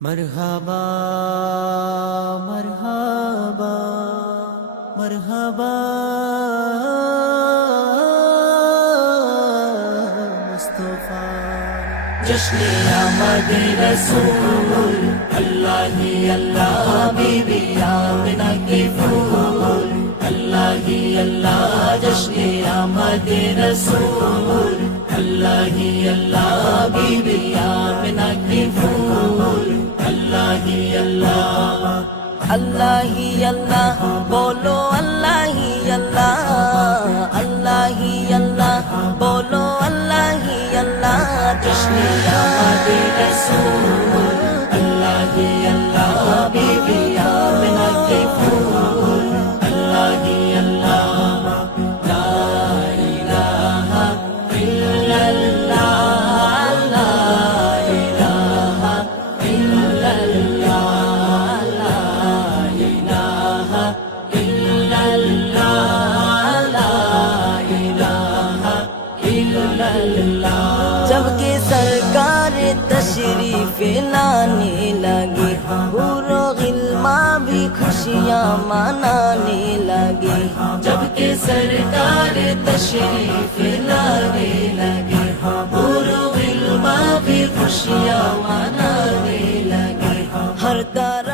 مرحبا مرحبا مرحبا. مصطفى. جشن آمد رسول الله الله حبيبي يا منك فول الله الله جشن آمد رسول الله الله حبيبي يا منك فول আল্লাহি আল্লাহ বলো আল্লাহি আল্লাহ আল্লাহি আল্লাহ বলো আল্লাহি আল্লাহ কৃষ্ণ जबकि सरकार तशरीफ लाने लगी पूरो गिल्मा भी खुशियाँ मनाने लगी जबकि सरकार तशरीफ लाने लगी पूरो गिल्मा भी खुशियाँ मनाने लगी हर तरह